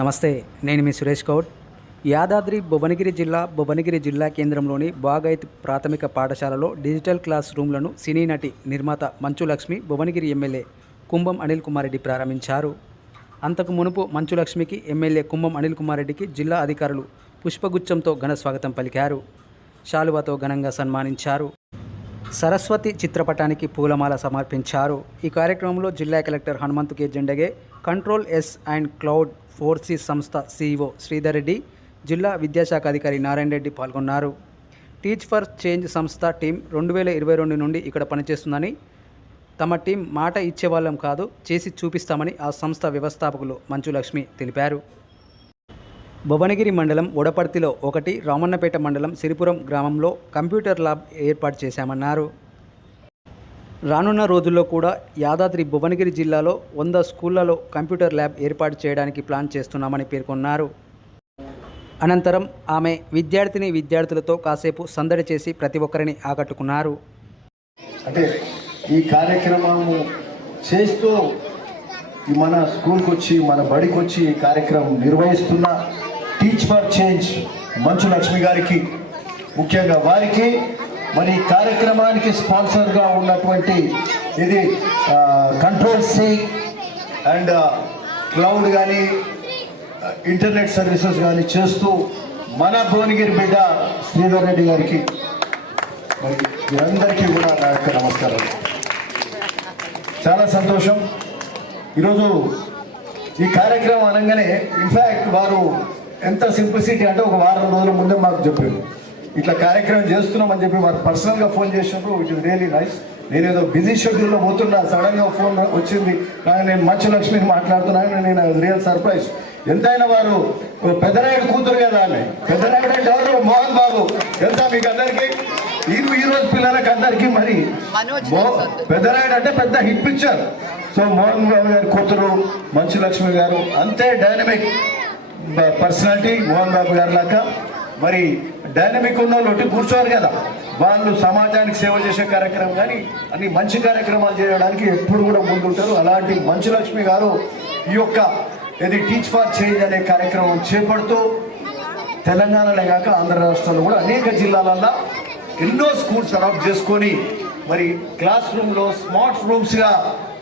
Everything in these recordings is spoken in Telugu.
నమస్తే, నేను మీ సురేష్ గౌడ్. యాదాద్రి భువనగిరి జిల్లా కేంద్రంలోని బాగాయత్ ప్రాథమిక పాఠశాలలో డిజిటల్ క్లాస్ రూమ్లను సినీ నటి నిర్మాత మంచు లక్ష్మి, భువనగిరి ఎమ్మెల్యే కుంభం అనిల్ కుమార్ రెడ్డి ప్రారంభించారు. అంతకు మునుపు మంచు లక్ష్మికి ఎమ్మెల్యే కుంభం అనిల్ కుమార్ రెడ్డికి జిల్లా అధికారులు పుష్పగుచ్చంతో ఘన స్వాగతం పలికారు. శాలువాతో ఘనంగా సన్మానించారు. సరస్వతి చిత్రపటానికి పూలమాల సమర్పించారు. ఈ కార్యక్రమంలో జిల్లా collector Hanumanthu K Zendage, control yes and cloud forces సంస్థ CEO శ్రీధర్ రెడ్డి, జిల్లా విద్యాశాఖ అధికారి నారాయణ రెడ్డి పాల్గొన్నారు. టీచ్ ఫర్ చేంజ్ సంస్థ టీం 2022 నుండి ఇక్కడ పనిచేస్తుందని, తమ టీం మాట ఇచ్చేవాళ్ళం కాదు, చేసి చూపిస్తామని ఆ సంస్థ వ్యవస్థాపకులు మంచు లక్ష్మి తెలిపారు. భువనగిరి మండలం ఉడపర్తిలో 1, రామన్నపేట మండలం సిరిపురం గ్రామంలో కంప్యూటర్ ల్యాబ్ ఏర్పాటు చేశామన్నారు. రానున్న రోజుల్లో కూడా యాదాద్రి భువనగిరి జిల్లాలో 100 స్కూళ్లలో కంప్యూటర్ ల్యాబ్ ఏర్పాటు చేయడానికి ప్లాన్ చేస్తున్నామని పేర్కొన్నారు. అనంతరం ఆమె విద్యార్థులతో కాసేపు సందడి చేసి ప్రతి ఒక్కరిని ఆకట్టుకున్నారు. అంటే ఈ కార్యక్రమం చేస్తూ మన స్కూల్కి వచ్చి, మన బడికి వచ్చి ఈ కార్యక్రమం నిర్వహిస్తున్న teach for change Manchu Lakshmi గారికి, ముఖ్యంగా వారికి, మరి ఈ కార్యక్రమానికి స్పాన్సర్గా ఉన్నటువంటి ఇది కంట్రోల్ సి అండ్ క్లౌడ్ కానీ ఇంటర్నెట్ సర్వీసెస్ కానీ చేస్తూ మన భువనగిరి బిడ్డ శ్రీధర్ రెడ్డి గారికి, మరి మీరందరికీ కూడా నా యొక్క నమస్కారాలు. చాలా సంతోషం. ఈరోజు ఈ కార్యక్రమం అనగానే ఇన్ఫ్యాక్ట్ వారు ఎంత సింప్లిసిటీ అంటే ఒక వారం రోజుల ముందే మాకు చెప్పారు ఇట్లా కార్యక్రమం చేస్తున్నామని చెప్పి. వారు పర్సనల్గా ఫోన్ చేసినప్పుడు ఇట్ ఇస్ రియలీ నైస్. నేను ఏదో బిజీ షెడ్యూల్లో పోతున్నా, సడన్గా ఫోన్ వచ్చింది, నేను మంచు లక్ష్మిని మాట్లాడుతున్నాను, నేను రియల్ సర్ప్రైజ్. ఎంతైనా వారు పెద్దరాయుడు కూతురు కదా, ఆమె పెద్దరాయుడు అంటే ఎవరు, మోహన్ బాబు తెలుసా మీకు అందరికీ, ఈ రోజు పిల్లలకి అందరికీ. మరి పెద్దరాయుడు అంటే పెద్ద hit picture. So Mohan Babu గారి కూతురు మంచు లక్ష్మి గారు అంతే డైనమిక్ పర్సనాలిటీ. మోహన్ బాబు గారి లాగా మరి డైనమిక్ ఉన్న వాళ్ళు కూర్చోరు కదా, వాళ్ళు సమాజానికి సేవ చేసే కార్యక్రమం కానీ అన్ని మంచి కార్యక్రమాలు చేయడానికి ఎప్పుడు కూడా ముందుంటారు. అలాంటి మంచు లక్ష్మి గారు ఈ యొక్క ఇది టీచ్ ఫర్ చేంజ్ అనే కార్యక్రమం చేపడుతూ తెలంగాణలో కాక ఆంధ్ర రాష్ట్రాల్లో కూడా అనేక జిల్లాలల్లో ఎన్నో స్కూల్స్ అడాప్ట్ చేసుకొని మరి క్లాస్ రూమ్లో స్మార్ట్ రూమ్స్గా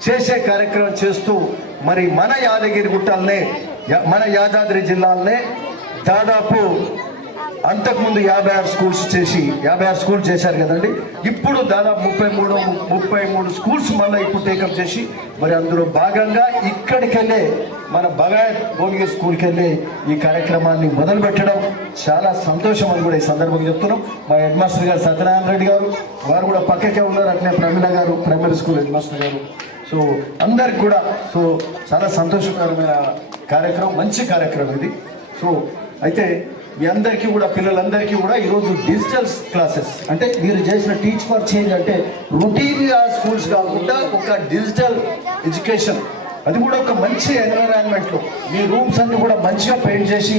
చేసే కార్యక్రమం చేస్తూ మరి మన యాదగిరి గుట్టల్నే, మన యాదాద్రి జిల్లాలనే దాదాపు అంతకుముందు 56 స్కూల్స్ చేసి 56 స్కూల్స్ చేశారు కదండి. ఇప్పుడు దాదాపు 33 స్కూల్స్ మళ్ళీ ఇప్పుడు టేకప్ చేసి మరి అందులో భాగంగా ఇక్కడికెళ్ళే మన బాగాయత్ భువనగిరి స్కూల్కి వెళ్ళి ఈ కార్యక్రమాన్ని మొదలు పెట్టడం చాలా సంతోషం అని కూడా ఈ సందర్భంగా చెప్తున్నాం. మా హెడ్ మాస్టర్ గారు సత్యనారాయణ రెడ్డి గారు, వారు కూడా పక్కకే ఉన్నారు. అట్లే ప్రమిళ గారు, ప్రైమరీ స్కూల్ హెడ్ మాస్టర్ గారు. సో అందరికి కూడా చాలా సంతోషకరమైన కార్యక్రమం, మంచి కార్యక్రమం ఇది. సో అయితే మీ అందరికీ కూడా, పిల్లలందరికీ కూడా ఈరోజు డిజిటల్ క్లాసెస్ అంటే మీరు చేసిన టీచ్ ఫర్ చేంజ్ అంటే రొటీన్గా స్కూల్స్ కాకుండా ఒక డిజిటల్ ఎడ్యుకేషన్, అది కూడా ఒక మంచి ఎన్విరాన్మెంట్లో మీ రూమ్స్ అన్ని కూడా మంచిగా పెయింట్ చేసి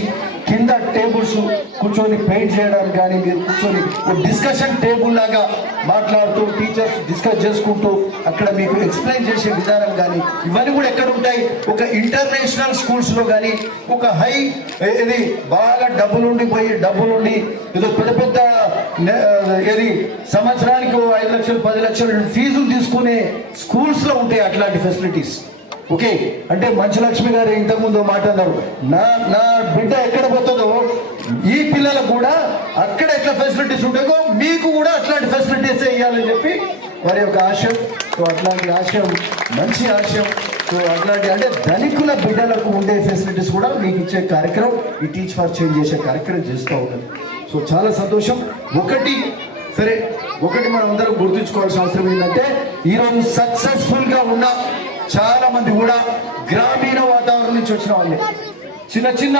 కింద టేబుల్స్ కూర్చొని పెయింట్ చేయడానికి కానీ, మీరు కూర్చొని ఒక డిస్కషన్ టేబుల్ లాగా మాట్లాడుతూ టీచర్స్ డిస్కస్ చేసుకుంటూ అక్కడ మీకు ఎక్స్ప్లెయిన్ చేసే విధానం కానీ ఇవన్నీ కూడా ఎక్కడ ఉంటాయి, ఒక ఇంటర్నేషనల్ స్కూల్స్లో కానీ ఒక హై ఇది బాగా డబ్బులుండి ఏదో పెద్ద ఏది సంవత్సరానికి 5 లక్షలు 10 లక్షలు ఫీజులు తీసుకునే స్కూల్స్లో ఉంటాయి అట్లాంటి ఫెసిలిటీస్. ఓకే, అంటే మంచు లక్ష్మి గారు ఇంతకుముందు మాట అన్నారు, నా బిడ్డ ఎక్కడ పోతుందో ఈ పిల్లలకు కూడా అక్కడ ఎట్లా ఫెసిలిటీస్ ఉంటాయో మీకు కూడా అట్లాంటి ఫెసిలిటీస్ ఇవ్వాలని చెప్పి వారి యొక్క ఆశయం. సో అట్లాంటి ఆశయం మంచి ఆశయం. సో అట్లాంటి అంటే ధనికుల బిడ్డలకు ఉండే ఫెసిలిటీస్ కూడా మీకు ఇచ్చే కార్యక్రమం ఈ టీచ్ ఫర్ చేంజ్ చేసే కార్యక్రమం చేస్తూ ఉన్నది. సో చాలా సంతోషం. ఒకటి మనం అందరం గుర్తుంచుకోవాల్సిన అవసరం ఏంటంటే ఈరోజు సక్సెస్ఫుల్గా ఉన్న చాలా మంది కూడా గ్రామీణ వాతావరణం నుంచి వచ్చిన వాళ్ళే, చిన్న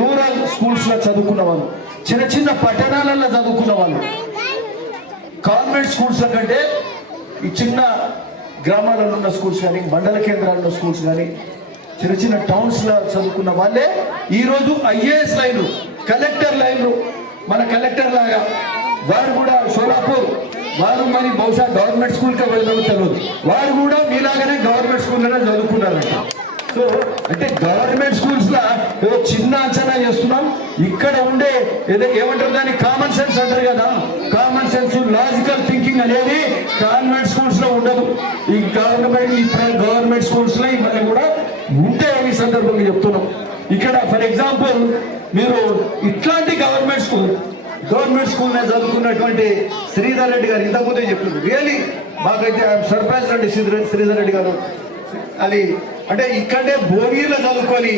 రూరల్ స్కూల్స్లో చదువుకున్న వాళ్ళు, చిన్న పట్టణాలలో చదువుకున్న వాళ్ళు, కాన్వెంట్ స్కూల్స్ కంటే ఈ చిన్న గ్రామాలలో ఉన్న స్కూల్స్ కానీ, మండల కేంద్రాల్లో స్కూల్స్ కానీ, చిన్న టౌన్స్లో చదువుకున్న వాళ్ళే ఈరోజు IAS లైన్లు, కలెక్టర్ లైన్లు, మన కలెక్టర్ లాగా వారు కూడా షోలాపూర్ వారు మరి బహుశా గవర్నమెంట్ స్కూల్కి వెళ్ళడం తెలియదు, వారు కూడా మీలాగానే గవర్నమెంట్ స్కూల్లోనే చదువుకున్నారంట. సో అంటే గవర్నమెంట్ స్కూల్స్లో చిన్న అంచనా చేస్తున్నాం. ఇక్కడ ఉండే ఏమంటారు దాన్ని కామన్ సెన్స్ అంటారు కదా, కామన్ సెన్స్ లాజికల్ థింకింగ్ అనేది కాన్వెంట్ స్కూల్స్ లో ఉండదు. ఈ గవర్నమెంట్ స్కూల్స్ లో ఇవన్నీ కూడా ఉంటే ఈ సందర్భంగా చెప్తున్నాం. ఇక్కడ ఫర్ ఎగ్జాంపుల్ మీరు ఇట్లాంటి గవర్నమెంట్ స్కూల్ చదువుకున్నటువంటి శ్రీధర్ రెడ్డి గారు ఇంతకుముందే చెప్పింది. రియలీ మాకైతే సర్ప్రైజ్ అండి శ్రీధర్ రెడ్డి గారు. అది అంటే ఇక్కడే భువనగిరిలో చదువుకొని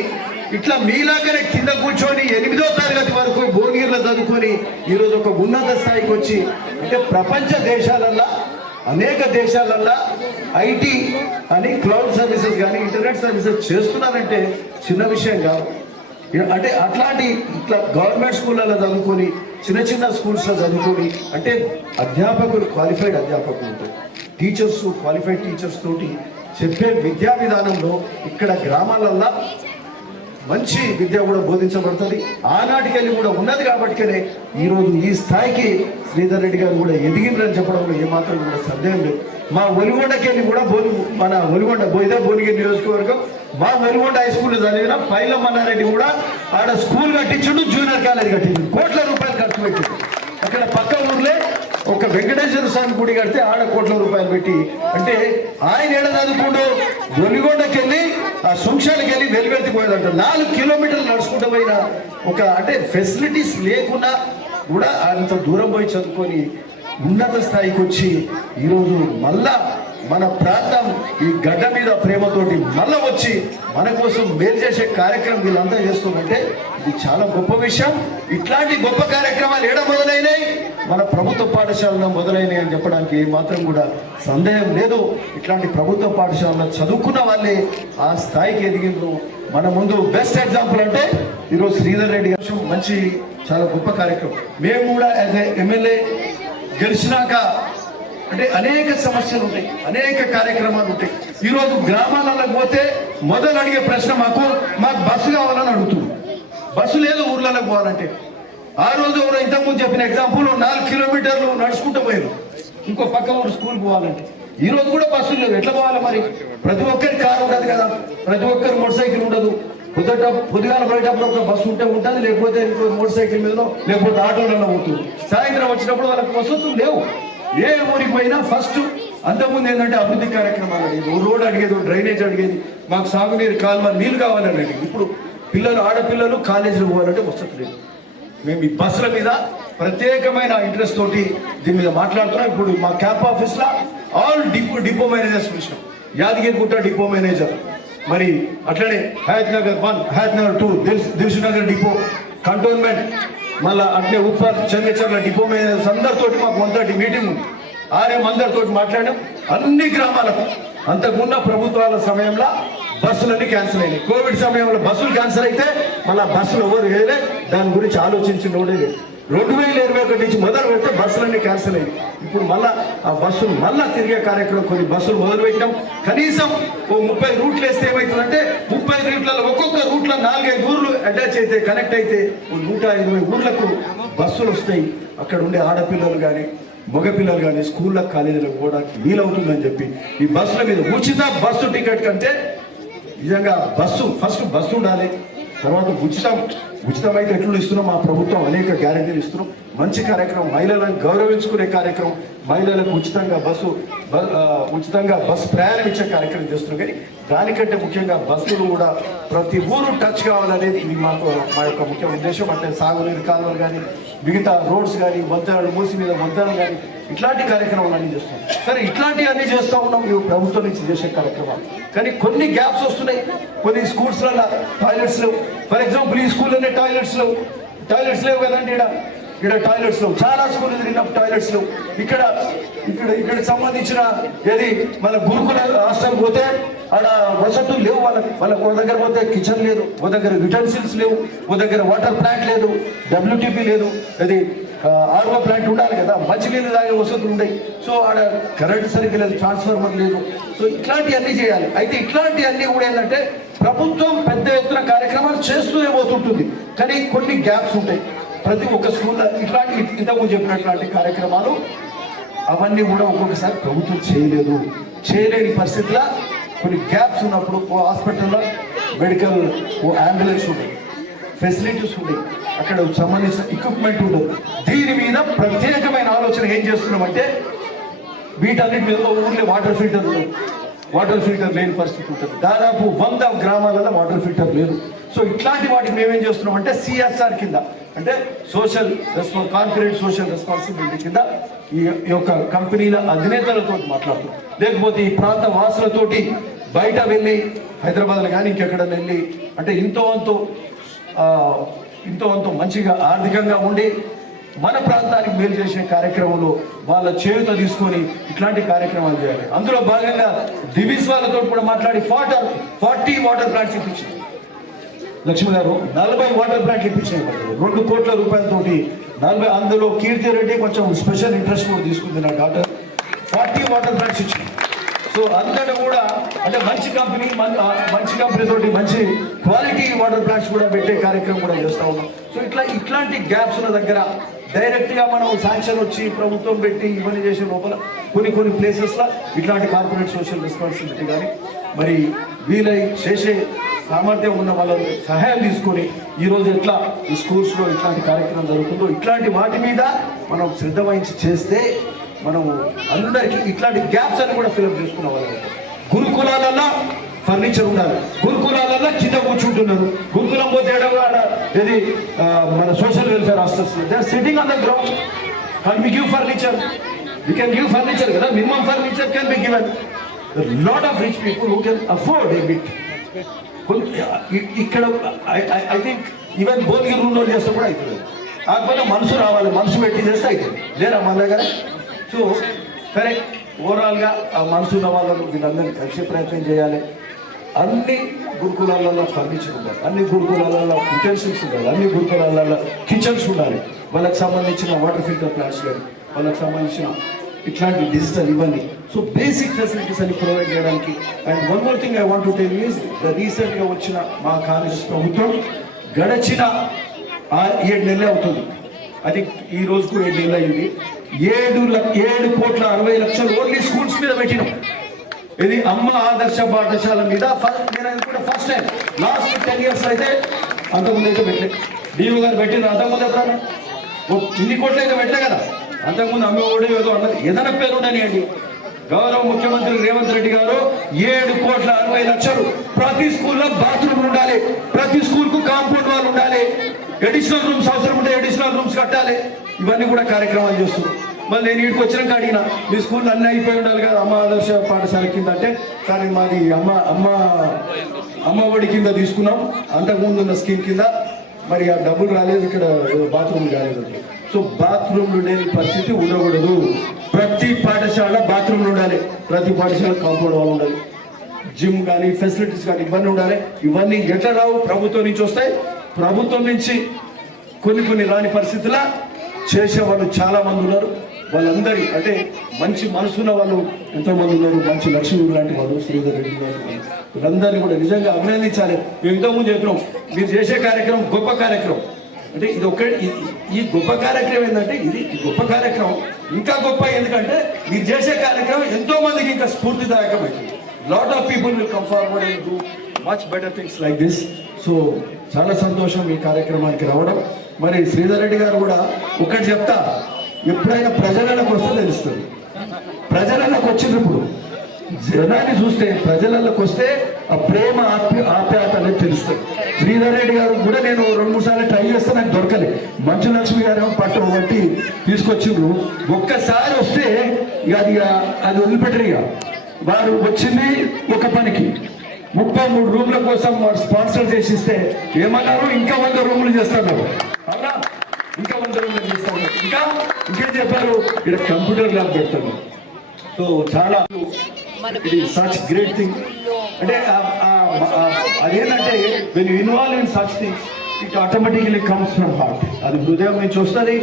ఇట్లా మీలాగానే కింద కూర్చొని 8వ తరగతి వరకు భువనగిరిలో చదువుకొని ఈరోజు ఒక ఉన్నత స్థాయికి వచ్చి అంటే ప్రపంచ దేశాలల్లో అనేక దేశాలల్లో ఐటీ అని క్లౌడ్ సర్వీసెస్ కానీ ఇంటర్నెట్ సర్వీసెస్ చేస్తున్నారంటే చిన్న విషయం కాదు. అంటే అట్లాంటి ఇట్లా గవర్నమెంట్ స్కూళ్ళలో చదువుకొని చిన్న స్కూల్స్లో చదువుకొని అంటే అధ్యాపకులు క్వాలిఫైడ్ అధ్యాపకులు ఉంటారు, టీచర్స్ క్వాలిఫైడ్ టీచర్స్ తోటి చెప్పే విద్యా విధానంలో ఇక్కడ గ్రామాలల్లో మంచి విద్య కూడా బోధించబడుతుంది. ఆనాటికెళ్ళి కూడా ఉన్నది కాబట్టికనే ఈరోజు ఈ స్థాయికి శ్రీధర్ రెడ్డి గారు కూడా ఎదిగిందని చెప్పడంలో ఏమాత్రం కూడా సందేహం లేదు. మా ఒలిగొండకెళ్ళి కూడా మన ఒలిగొండ ఇదే భువనగిరి నియోజకవర్గం మా ఒలిగొండ హై స్కూల్లో చదివిన పైలమన్నారెడ్డి కూడా ఆడ స్కూల్ కట్టించుడు, జూనియర్ కాలేజ్ కట్టించుడు, కోట్ల రూపాయలు ఖర్చు పెట్టిండు. అక్కడ పక్క ఊర్లే ఒక వెంకటేశ్వర స్వామి గుడి కడితే ఆడ కోట్ల రూపాయలు పెట్టి అంటే ఆయన ఏడ చదువుకుంటూ ఒలిగొండకి వెళ్ళి ఆ శంషాలకి వెళ్ళి వెలువెత్తిపోయేదంట. 4 కిలోమీటర్లు నడుచుకుంటూ పోయిన ఒక అంటే ఫెసిలిటీస్ లేకుండా కూడా అంత దూరం పోయి చదువుకొని ఉన్నత స్థాయికి వచ్చి ఈరోజు మళ్ళా మన ప్రాంతం ఈ గడ్డ మీద ప్రేమతోటి మళ్ళా వచ్చి మన కోసం మేలు చేసే కార్యక్రమం వీళ్ళంతా చేస్తుందంటే ఇది చాలా గొప్ప విషయం. ఇట్లాంటి గొప్ప కార్యక్రమాలు ఏడ మొదలైనాయి, మన ప్రభుత్వ పాఠశాలలో మొదలైనాయి అని చెప్పడానికి మాత్రం కూడా సందేహం లేదు. ఇట్లాంటి ప్రభుత్వ పాఠశాలలో చదువుకున్న వాళ్ళే ఆ స్థాయికి ఎదిగిండ్రు. మన ముందు బెస్ట్ ఎగ్జాంపుల్ అంటే ఈరోజు శ్రీధర్ రెడ్డి గారు మంచి చాలా గొప్ప కార్యక్రమం. మేము కూడా యాజ్ ఎమ్మెల్యే గెలిచినాక అంటే అనేక సమస్యలు ఉంటాయి, అనేక కార్యక్రమాలు ఉంటాయి. ఈరోజు గ్రామాలకు పోతే మొదలు అడిగే ప్రశ్న మాకు బస్సు కావాలని అడుగుతుంది. బస్సు లేదు ఊర్లలో పోవాలంటే. ఆ రోజు ఎవరో ఇంతకుముందు చెప్పిన ఎగ్జాంపుల్ 4 కిలోమీటర్లు నడుచుకుంటూ పోయారు ఇంకో పక్క ఊరు స్కూల్ పోవాలంటే. ఈ రోజు కూడా బస్సులు లేవు, ఎట్లా పోవాలి మరి? ప్రతి ఒక్కరి కారు ఉండదు కదా, ప్రతి ఒక్కరి మోటార్ సైకిల్ ఉండదు. పొద్దుగాల పోయేటప్పుడు ఒక బస్సు ఉంటే ఉంటుంది, లేకపోతే మోటార్ సైకిల్ మీదలో లేకపోతే ఆటోలలో పోతుంది. సాయంత్రం వచ్చినప్పుడు వాళ్ళకి వసతులు లేవు. ఏ ఊరికి పోయినా ఫస్ట్ అంతకుముందు ఏంటంటే అభివృద్ధి కార్యక్రమాలు అడిగేది, రోడ్ అడిగేది, డ్రైనేజ్ అడిగేది, మాకు సాగునీరు కాలువ నీళ్ళు కావాలని అడిగేది. ఇప్పుడు ఆడపిల్లలు కాలేజీలు పోవాలంటే వసతి లేదు. మేము ఈ బస్సుల మీద ప్రత్యేకమైన ఇంట్రెస్ట్ తోటి దీని మీద మాట్లాడుతున్నాం. ఇప్పుడు మా క్యాంప్ ఆఫీస్లో ఆల్ డిపో మేనేజర్స్ పిలిచినాం. యాదగిరిగుట్ట డిపో మేనేజర్, మరి అట్లనే హయత్ నగర్ 1, హయత్ నగర్ 2, దిల్సునగర్ డిపో, కంటోన్మెంట్, మళ్ళీ అట్లే ఉప్పర్ చంద్రచర్ల డిపో మేనేజర్స్ అందరితోటి మాకు 130 మీటింగ్ ఉంది. అందరితో మాట్లాడాం. అన్ని గ్రామాలకు అంతకున్న ప్రభుత్వాల సమయంలో బస్సులన్నీ క్యాన్సిల్ అయినాయి. కోవిడ్ సమయంలో బస్సులు క్యాన్సిల్ అయితే మళ్ళీ బస్సులు ఎవరు వేయలే, దాని గురించి ఆలోచించినోడే లేదు. 2021 నుంచి మొదలు పెడితే బస్సులన్నీ క్యాన్సిల్ అయ్యాయి. ఇప్పుడు మళ్ళా ఆ బస్సులు మళ్ళా తిరిగే కార్యక్రమం కొన్ని బస్సులు మొదలు పెట్టినాం. కనీసం ఓ 30 రూట్లు వేస్తే ఏమవుతుందంటే 30 రూట్లలో ఒక్కొక్క రూట్లో 4-5 ఊర్లు అటాచ్ అయితే కనెక్ట్ అయితే 120 ఊర్లకు బస్సులు వస్తాయి. అక్కడ ఉండే ఆడపిల్లలు కానీ మగపిల్లలు కానీ స్కూళ్ళకు కాలేజీలకు పోవడానికి వీలవుతుందని చెప్పి ఈ బస్సుల మీద ఉచిత బస్సు టికెట్ కంటే నిజంగా ఫస్ట్ బస్సు ఉండాలి, తర్వాత ఉచితమైతే ఎట్లు ఇస్తున్నాం. మా ప్రభుత్వం అనేక గ్యారెంటీలు ఇస్తున్నాం. మంచి కార్యక్రమం, మహిళలను గౌరవించుకునే కార్యక్రమం, మహిళలకు ఉచితంగా బస్సు ప్రయాణం ఇచ్చే కార్యక్రమం చేస్తున్నాం. కానీ దానికంటే ముఖ్యంగా బస్సులు కూడా ప్రతి ఊరు టచ్ కావాలనేది ఇది మా యొక్క ముఖ్య ఉద్దేశం. అంటే సాగునీరు కాలువలు కానీ మిగతా రోడ్స్ కానీ వంతెనలు, మూసి మీద వంతెనలు కానీ ఇట్లాంటి కార్యక్రమాలు అన్నీ చేస్తాం. సరే ఇట్లాంటివన్నీ చేస్తూ ఉన్నాం ఈ ప్రభుత్వం నుంచి చేసే కార్యక్రమాలు. కానీ కొన్ని గ్యాప్స్ వస్తున్నాయి. కొన్ని స్కూల్స్లలో టాయిలెట్స్ లేవు. ఫర్ ఎగ్జాంపుల్ ఈ స్కూల్లోనే టాయిలెట్స్ లేవు కదండి. ఇక్కడ టాయిలెట్స్ లేవు. చాలా స్కూల్ తిరిగిన టాయిలెట్స్ లేవు. ఇక్కడ సంబంధించిన ఏది మన గురుకుల హాస్టల్ పోతే ఆడ వసతులు లేవు. వాళ్ళకి ఒక దగ్గర పోతే కిచెన్ లేదు, ఒక దగ్గర యుటెన్సిల్స్ లేవు, ఒక దగ్గర వాటర్ ప్లాంట్ లేదు, WTP లేదు, అది ఆర్ఓ ప్లాంట్ ఉండాలి కదా, మంచినీళ్ళు తాగే వసతులు ఉన్నాయి. సో ఆడ కరెంట్ సరిగ్గా లేదు, ట్రాన్స్ఫార్మర్ లేదు. సో ఇట్లాంటివన్నీ చేయాలి. అయితే ఇట్లాంటివన్నీ కూడా ఏంటంటే ప్రభుత్వం పెద్ద ఎత్తున కార్యక్రమాలు చేస్తూనే పోతుంటుంది. కానీ కొన్ని గ్యాప్స్ ఉంటాయి. ప్రతి ఒక్క స్కూల్లో ఇట్లాంటి ఇంతకుముందు చెప్పినట్లాంటి కార్యక్రమాలు అవన్నీ కూడా ఒక్కొక్కసారి ప్రభుత్వం చేయలేని పరిస్థితిలో కొన్ని గ్యాప్స్ ఉన్నప్పుడు ఓ హాస్పిటల్లో మెడికల్ ఓ అంబులెన్స్ ఉంటుంది, ఫెసిలిటీస్ ఉండవు, అక్కడ సంబంధించిన ఎక్విప్మెంట్ ఉండదు. దీని మీద ప్రత్యేకమైన ఆలోచన ఏం చేస్తున్నామంటే వీటన్నిటి మీద ఊర్లో వాటర్ ఫిల్టర్ లేని పరిస్థితి ఉంటుంది. దాదాపు 100 గ్రామాలలో వాటర్ ఫిల్టర్ లేదు. సో ఇట్లాంటి వాటికి మేమేం చేస్తున్నాం అంటే సిఎస్ఆర్ కింద, అంటే కార్పొరేట్ సోషల్ రెస్పాన్సిబిలిటీ కింద ఈ యొక్క కంపెనీల అధినేతలతో మాట్లాడుతున్నాం. లేకపోతే ఈ ప్రాంత వాసులతోటి బయట వెళ్ళి హైదరాబాద్లో కానీ ఇంకెక్కడైనా వెళ్ళి అంటే ఇంతో అంతో మంచిగా ఆర్థికంగా ఉండి మన ప్రాంతానికి మేలు చేసే కార్యక్రమంలో వాళ్ళ చేయుత తీసుకొని ఇట్లాంటి కార్యక్రమాలు చేయాలి. అందులో భాగంగా దివిస్ వాళ్ళతో కూడా మాట్లాడి 40 వాటర్ ప్లాంట్స్ ఇప్పించారు. లక్ష్మి గారు 40 వాటర్ ప్లాంట్లు ఇప్పించాయి. 2 కోట్ల రూపాయలతోటి 40. అందులో కీర్తి రెడ్డి కొంచెం స్పెషల్ ఇంట్రెస్ట్ కూడా తీసుకుంది నా డాక్టర్. 40 వాటర్ ప్లాంట్స్ ఇచ్చింది. సో అందరూ కూడా అంటే మంచి కంపెనీ తోటి మంచి క్వాలిటీ వాటర్ ప్లాంట్స్ కూడా పెట్టే కార్యక్రమం కూడా చేస్తూ ఉన్నాం. సో ఇట్లాంటి గ్యాప్స్ ఉన్న దగ్గర డైరెక్ట్గా మనం శాంక్షన్ వచ్చి ప్రభుత్వం పెట్టి ఇవన్నీ చేసే లోపల కొన్ని ప్లేసెస్లో ఇట్లాంటి కార్పొరేట్ సోషల్ రెస్పాన్సిబిలిటీ కానీ మరి వీలై చేసే సామర్థ్యం ఉన్న వాళ్ళని సహాయం తీసుకొని ఈరోజు ఎట్లా ఈ స్కూల్స్లో ఇట్లాంటి కార్యక్రమం జరుగుతుందో ఇట్లాంటి వాటి మీద మనం శ్రద్ధ వహించి చేస్తే మనం అందరికీ ఇట్లాంటి గ్యాప్స్ అని కూడా ఫిల్అప్ చేసుకున్న వాళ్ళు. గురుకులాలలో ఫర్నిచర్ ఉండాలి, గురుకులాలలో కింద కూర్చుంటున్నారు. గురుకులం పోతే ఏది మన social welfare hostels they are sitting on the ground. Can we give furniture? We can give furniture కదా, minimum furniture can be given. There are lot of rich people who can afford a bit. ఇక్కడ ఐ థింక్ ఈవెన్ భోగిరి రూమ్లో చేస్తే కూడా అవుతుంది. కాకపోతే మనసు రావాలి, మనసు పెట్టి చేస్తే అవుతుంది. లేరా మన దగ్గర? సో కరెక్ట్ ఓవరాల్గా ఆ మనసు ఉన్న వాళ్ళను వీళ్ళందరినీ కలిసే ప్రయత్నం చేయాలి. అన్ని గురుకులాలలో ఫర్నిచర్ ఉండాలి, అన్ని గురుకులాలలో యుటెన్సిల్స్ ఉండాలి, అన్ని గురుకులాలలో కిచెన్స్ ఉండాలి. వాళ్ళకి సంబంధించిన వాటర్ ఫిల్టర్ ప్లాంట్స్ కానీ వాళ్ళకి సంబంధించిన ఇట్లాంటి డిజిటల్ ఇవన్నీ. సో బేసిక్ ఫెసిలిటీస్ అని ప్రొవైడ్ చేయడానికి. And one more thing I want to tell is రీసెంట్గా వచ్చిన మా కాంగ్రెస్ ప్రభుత్వం గడచిన 7 నెలలే అవుతుంది, అది ఈ రోజుకు 7 నెలలు అయింది. 7,60,00,000 ఓన్లీ స్కూల్స్ మీద పెట్టినాం. ఇది అమ్మ ఆదర్శ పాఠశాల మీద ఫస్ట్ టైం. లాస్ట్ 10 years అయితే అంతకుముందు అయితే పెట్టలేదు. డిఓ గారు పెట్టిన అంతకుముందు ఎప్పుడన్నా ఇన్ని కోట్లు అయితే పెట్టలే కదా. అంతకుముందు అమ్మ ఒడి ఏదో అన్నది ఏదైనా పేరు ఉండనియండి. గౌరవ ముఖ్యమంత్రి రేవంత్ రెడ్డి గారు 7,60,00,000 ప్రతి స్కూల్లో బాత్రూమ్ ఉండాలి, ప్రతి స్కూల్కు కాంపౌండ్ వాళ్ళు ఉండాలి, అడిషనల్ రూమ్స్ అవసరం ఉంటే అడిషనల్ రూమ్స్ కట్టాలి. ఇవన్నీ కూడా కార్యక్రమాలు చేస్తున్నారు. మళ్ళీ నేను ఇక్కడికి వచ్చినాక అడిగిన మీ స్కూల్లో అన్నీ అయిపోయి ఉండాలి కదా అమ్మ ఆదర్శ పాఠశాల కింద అంటే, కానీ మాది అమ్మ ఒడి కింద తీసుకున్నాం, అంతకుముందు ఉన్న స్కీమ్ కింద. మరి ఆ డబ్బులు రాలేదు, ఇక్కడ బాత్రూమ్ రాలేదు. సో బాత్రూమ్లు లేని పరిస్థితి ఉండకూడదు. ప్రతి పాఠశాల బాత్రూమ్లు ఉండాలి, ప్రతి పాఠశాల కాంపౌండ్ వాళ్ళు ఉండాలి, జిమ్ కానీ ఫెసిలిటీస్ కానీ ఇవన్నీ ఉండాలి. ఇవన్నీ ఎట్లా రావు? ప్రభుత్వం నుంచి వస్తాయి. ప్రభుత్వం నుంచి కొన్ని రాని పరిస్థితుల చేసేవాళ్ళు చాలా మంది ఉన్నారు. వాళ్ళందరి అంటే మంచి మనసున్న వాళ్ళు ఎంతోమంది ఉన్నారు. మంచి లక్ష్మీ లాంటి వాళ్ళు, శ్రీధర్ రెడ్డి గారు, వీళ్ళందరినీ కూడా నిజంగా అభినందించాలి. మేము ఇంతకుముందు చెప్పినాం మీరు చేసే కార్యక్రమం గొప్ప కార్యక్రమం. అంటే ఈ గొప్ప కార్యక్రమం ఏంటంటే ఇది గొప్ప కార్యక్రమం. ఇంకా గొప్ప ఎందుకంటే మీరు చేసే కార్యక్రమం ఎంతో మందికి ఇంకా స్ఫూర్తిదాయకమైంది. Lot of people will come forward and do much better things like this. So చాలా సంతోషం ఈ కార్యక్రమానికి రావడం. మరి శ్రీధర్ రెడ్డి గారు కూడా ఒకటి చెప్తా, ఎప్పుడైనా ప్రజలకు వస్తే తెలుస్తుంది. ప్రజలకు వచ్చినప్పుడు జనాన్ని చూస్తే ప్రజలకు వస్తే ఆ ప్రేమ ఆప్యాయత అనేది తెలుస్తుంది. శ్రీధర్ రెడ్డి గారు కూడా నేను 2-3 సార్లు ట్రై చేస్తే నాకు దొరకలే. మంచు లక్ష్మి గారు పట్టు బట్టి తీసుకొచ్చిండ్రు. ఒక్కసారి వస్తే అది వదిలిపెట్టరు. ఇక వారు వచ్చింది ఒక పనికి 33 రూమ్ల కోసం వారు స్పాన్సర్ చేసిస్తే ఏమన్నారు, ఇంకా 100 రూములు చేస్తున్నారు. అవునా? ఇంకా 100 రూములు చేస్తున్నారు. ఇంకేం చెప్పారు, ఇక్కడ కంప్యూటర్ ల్యాబ్ పెడతారు. సో చాలా ఇది సచ్ గ్రేట్ థింగ్. అంటే అదేంటంటే when you involve in such things it automatically comes from heart. అది హృదయం నుంచి వస్తుంది.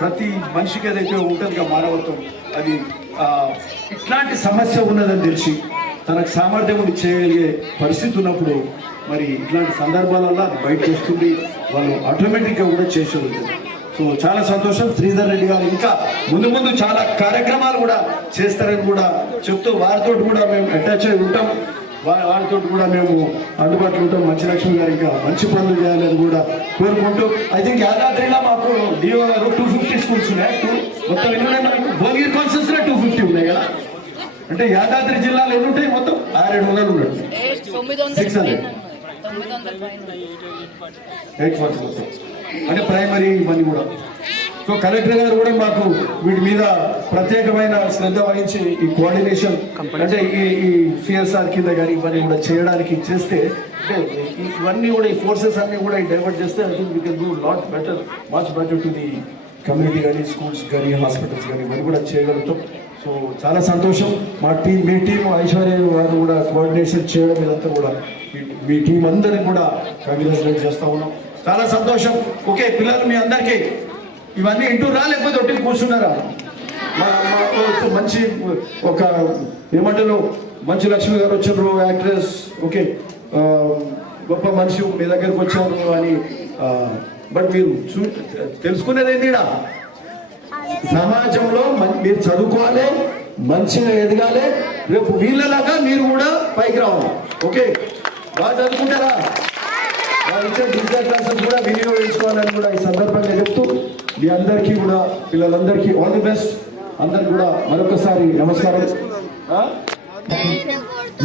ప్రతి మనిషికి ఏదైతే ఉంటుందిగా మానవత్వం, అది ఇట్లాంటి సమస్య ఉన్నదని తెలిసి తనకు సామర్థ్యం ఉండి చేయగలిగే పరిస్థితి ఉన్నప్పుడు మరి ఇట్లాంటి సందర్భాలలో అది బయటకు వస్తుంది. వాళ్ళు ఆటోమేటిక్గా కూడా చేసి ఉంటుంది. సో చాలా సంతోషం. శ్రీధర్ రెడ్డి గారు ఇంకా ముందు చాలా కార్యక్రమాలు కూడా చేస్తారని కూడా చెప్తూ వారితో కూడా మేము అటాచ్ అయి ఉంటాం. వారితో కూడా మేము అందుబాటులో ఉంటాం. మంచి లక్ష్మి గారు ఇంకా మంచి పనులు చేయాలని కూడా కోరుకుంటూ, ఐ థింక్ యాదాద్రిలో మాకు డిఓ గారు 250 స్కూల్స్ ఉన్నాయి. మొత్తం ఎన్ని ఉన్నాయి మనకు? భువనగిరి కాన్స్టిట్యూన్సీలో 250 ఉన్నాయి కదా. అంటే యాదాద్రి జిల్లాలో ఎన్ని ఉంటాయి? మొత్తం 600-700 ఉన్నాయి. 600 840 మొత్తం అంటే ప్రైమరీ ఇవన్నీ కూడా. సో కలెక్టర్ గారు కూడా మాకు వీటి మీద ప్రత్యేకమైన శ్రద్ధ వహించి ఈ కోఆర్డినేషన్ అంటే ఈ సిఎస్ఆర్ కింద కానీ ఇవన్నీ కూడా చేయడానికి చేస్తే, అంటే ఇవన్నీ కూడా ఈ ఫోర్సెస్ అన్ని కూడా డైవర్ట్ చేస్తే I think we can do lot better, much better to the community కానీ స్కూల్స్ కానీ హాస్పిటల్స్ కానీ ఇవన్నీ కూడా చేయగలుగుతాం. సో చాలా సంతోషం. మా టీం, మీ టీం ఐశ్వర్య వారు కూడా కోఆర్డినేషన్ చేయడం ఇదంతా కూడా మీ టీం అందరికి కూడా కంగ్రాచులేట్ చేస్తూ ఉన్నాం. చాలా సంతోషం. ఓకే పిల్లలు, మీ అందరికీ ఇవన్నీ ఇంటూ లేకపోతే ఒట్టి కూర్చున్నారా? మంచి ఒక ఏమంటారు, మంచు లక్ష్మి గారు వచ్చారు, యాక్ట్రెస్, ఓకే గొప్ప మనిషి మీ దగ్గరకు వచ్చారు అని. బట్ మీరు తెలుసుకునేది ఏంటి, సమాజంలో మీరు చదువుకోవాలి, మంచిగా ఎదగాలి, రేపు వీళ్ళలాగా మీరు కూడా పైకి రావాలి. ఓకే, బాగా చదువుకుంటారా? వాళ్ళు ఇచ్చే డిజిటల్ క్లాసెస్ కూడా వినియోగించుకోవాలని కూడా ఈ సందర్భంగా చెప్తూ, మీ అందరికీ కూడా పిల్లలందరికీ ఆల్ ది బెస్ట్. అందరికి కూడా మరొకసారి నమస్కారం.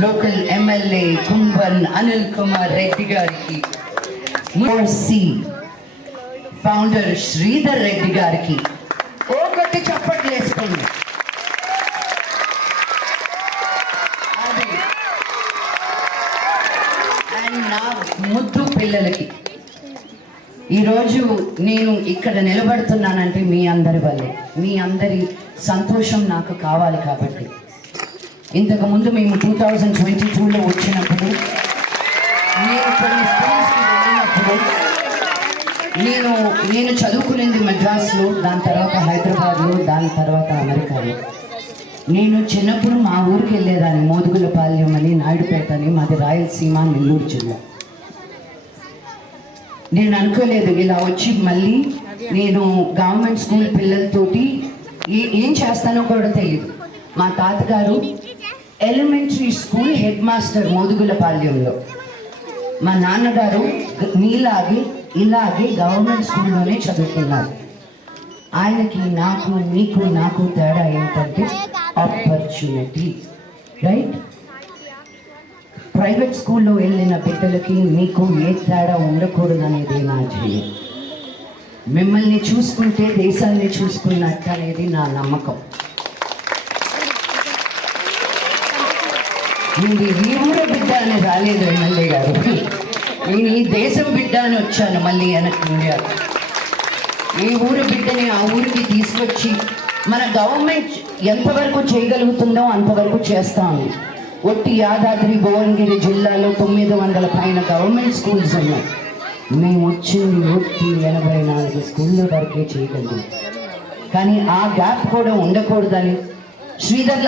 లోకల్ ఎమ్మెల్యే కుంభన్ అనిల్ కుమార్ రెడ్డి గారికి, మోర్సీ ఫౌండర్ శ్రీధర్ రెడ్డి గారికి ఒకటి చప్పట్లు వేసుకోండి. అండ్ నా ముద్దు పిల్లలకి, ఈరోజు నేను ఇక్కడ నిలబడుతున్నానంటే మీ అందరి వల్లే. మీ అందరి సంతోషం నాకు కావాలి కాబట్టి. ఇంతకుముందు మేము 2022లో వచ్చినప్పుడు, నేను కొన్ని స్కూల్స్కి వెళ్ళినప్పుడు, నేను చదువుకునేది మద్రాసులో, దాని తర్వాత హైదరాబాద్లో, దాని తర్వాత అమెరికాలో. నేను చిన్నప్పుడు మా ఊరికి వెళ్ళేదాన్ని, మోదుగులపాలెం అని, నాయుడుపేట అని, మాది రాయలసీమ, నెల్లూరు జిల్లా. నేను అనుకోలేదు ఇలా వచ్చి మళ్ళీ నేను గవర్నమెంట్ స్కూల్ పిల్లలతోటి ఏం చేస్తానో కూడా తెలియదు. మా తాతగారు ఎలిమెంటరీ స్కూల్ హెడ్ మాస్టర్ మోదుగులపాలెంలో, మా నాన్నగారు మీలాగే ఇలాగే గవర్నమెంట్ స్కూల్లోనే చదువుకున్నారు. ఆయనకి నాకు తేడా ఏంటంటే ఆపర్చునిటీ, రైట్? ప్రైవేట్ స్కూల్లో వెళ్ళిన బిడ్డలకి మీకు ఏ తేడా ఉండకూడదు అనేది నా ధ్యేయం. మిమ్మల్ని చూసుకుంటే దేశాన్ని చూసుకున్నట్టు అనేది నా నమ్మకం. నేను ఈ ఊరు బిడ్డ అని రాలేదు ఎమ్మెల్యే గారు, నేను ఈ దేశం బిడ్డ అని వచ్చాను మళ్ళీ వెనక్కి ఇండియాకి. ఈ ఊరు బిడ్డని ఆ ఊరికి తీసుకొచ్చి మన గవర్నమెంట్ ఎంతవరకు చేయగలుగుతుందో అంతవరకు చేస్తాము. ఒట్టి యాదాద్రి భువనగిరి జిల్లాలో 900 పైన గవర్నమెంట్ స్కూల్స్ ఉన్నాయి. మేము వచ్చింది ఒట్టి 84 స్కూళ్ళ వరకే చేయగలిగాం. కానీ ఆ గ్యాప్ కూడా ఉండకూడదని శ్రీధర్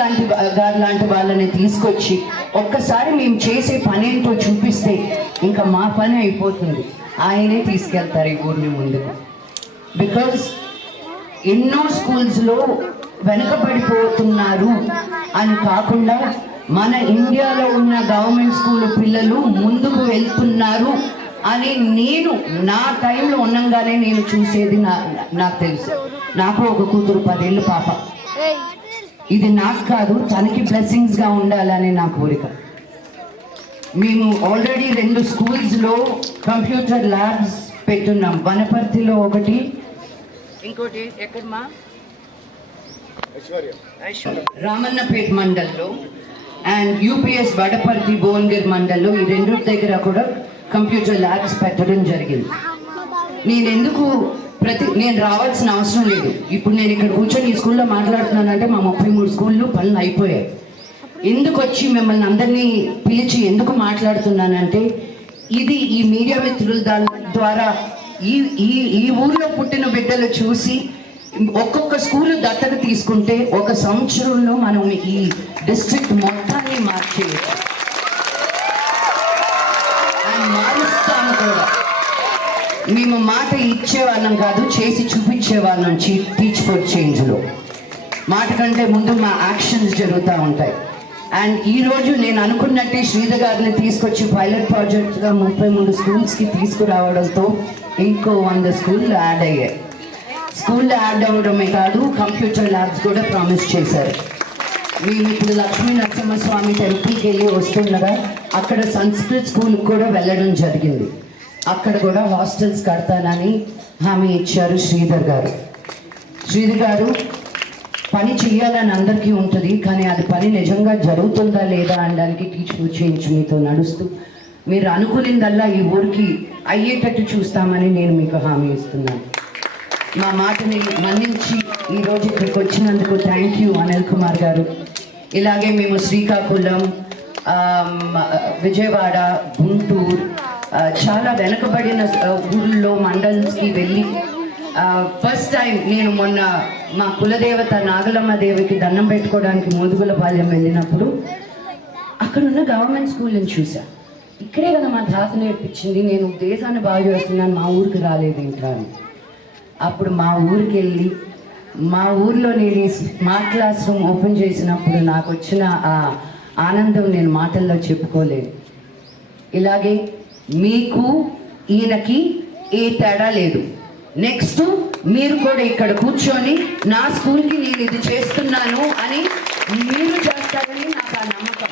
లాంటి వాళ్ళని తీసుకొచ్చి ఒక్కసారి మేము చేసే పని ఏంటో చూపిస్తే ఇంకా మా పని అయిపోతుంది. ఆయనే తీసుకెళ్తారు ఈ ఊరిని ముందుకు. బికాజ్ ఎన్నో స్కూల్స్లో వెనకబడిపోతున్నారు అని కాకుండా మన ఇండియాలో ఉన్న గవర్నమెంట్ స్కూల్ పిల్లలు ముందుకు వెళ్తున్నారు అని నేను నా టైంలో ఉన్నంగానే నేను చూసేది నాకు తెలుసు. నాకు ఒక కూతురు 10 ఏళ్ళ పాప. ఇది నాకు కాదు, తనకి బ్లెస్సింగ్స్గా ఉండాలని నా కోరిక. మేము ఆల్రెడీ 2 స్కూల్స్లో కంప్యూటర్ ల్యాబ్స్ పెట్టున్నాం. వనపర్తిలో ఒకటి, ఇంకోటి ఎక్కడమ్మా, రామన్నపేట మండల్లో, అండ్ యూపీఎస్ వడపర్తి భువనగిరి మండల్లో. ఈ 2 దగ్గర కూడా కంప్యూటర్ ల్యాబ్స్ పెట్టడం జరిగింది. నేను రావాల్సిన అవసరం లేదు. ఇప్పుడు నేను ఇక్కడ కూర్చొని ఈ స్కూల్లో మాట్లాడుతున్నానంటే మా 33 స్కూళ్ళు పనులు అయిపోయాయి. ఎందుకు వచ్చి మిమ్మల్ని అందరినీ పిలిచి ఎందుకు మాట్లాడుతున్నానంటే, ఇది ఈ మీడియా మిత్రుల ద్వారా ఈ ఊర్లో పుట్టిన బిడ్డలు చూసి ఒక్కొక్క స్కూల్ దత్తత తీసుకుంటే 1 సంవత్సరంలో మనం ఈ డిస్ట్రిక్ట్ మొత్తాన్ని మార్చేయచ్చు. అండ్ మారుస్తాము కూడా. మేము మాట ఇచ్చేవాళ్ళం కాదు, చేసి చూపించేవాళ్ళం. టీచ్ ఫర్ చేంజ్లో మాట కంటే ముందు మా యాక్షన్స్ జరుగుతూ ఉంటాయి. అండ్ ఈరోజు నేను అనుకున్నట్టే శ్రీధర్ గారిని తీసుకొచ్చి పైలట్ ప్రాజెక్ట్గా 33 స్కూల్స్కి తీసుకురావడంతో ఇంకో 100 స్కూళ్ళు యాడ్ అయ్యాయి. స్కూల్లో యాడ్ అవ్వడమే కాదు, కంప్యూటర్ ల్యాబ్స్ కూడా ప్రామిస్ చేశారు. మేము ఇప్పుడు లక్ష్మీ నరసింహస్వామి టెంపుల్కి వెళ్ళి వస్తుండగా అక్కడ సంస్కృత్ స్కూల్కి కూడా వెళ్ళడం జరిగింది. అక్కడ కూడా హాస్టల్స్ కడతానని హామీ ఇచ్చారు శ్రీధర్ గారు. శ్రీధర్ గారు, పని చేయాలని అందరికీ ఉంటుంది, కానీ అది పని నిజంగా జరుగుతుందా లేదా అనడానికి టీచ్ ఫర్ చేంజ్ మీతో నడుస్తూ మీరు అనుకునిందల్లా ఈ ఊరికి అయ్యేటట్టు చూస్తామని నేను మీకు హామీ ఇస్తున్నాను. మా మాటని మన్నించి ఈరోజు ఇక్కడికి వచ్చినందుకు థ్యాంక్ యూ అనిల్ కుమార్ గారు. ఇలాగే మేము శ్రీకాకుళం, విజయవాడ, గుంటూరు, చాలా వెనుకబడిన ఊళ్ళో మండల్స్కి వెళ్ళి ఫస్ట్ టైం నేను మొన్న మా కులదేవత నాగలమ్మ దేవికి దండం పెట్టుకోవడానికి మోదుగులపాలెం వెళ్ళినప్పుడు అక్కడున్న గవర్నమెంట్ స్కూల్ని చూసా. ఇక్కడే కదా మా తాత నేర్పించింది, నేను దేశాన్ని బాగా చేస్తున్నాను, మా ఊరికి రాలేదు ఇంకా అని. అప్పుడు మా ఊరికి వెళ్ళి మా ఊర్లో నేను స్మార్ట్ క్లాస్ రూమ్ ఓపెన్ చేసినప్పుడు నాకు వచ్చిన ఆ ఆనందం నేను మాటల్లో చెప్పుకోలేదు. ఇలాగే మీకు ఈయనకి ఏ తేడా లేదు. నెక్స్ట్ మీరు కూడా ఇక్కడ కూర్చొని నా స్కూల్కి నేను ఇది చేస్తున్నాను అని మీరు చేస్తారని నాకు ఆ నమ్మకం.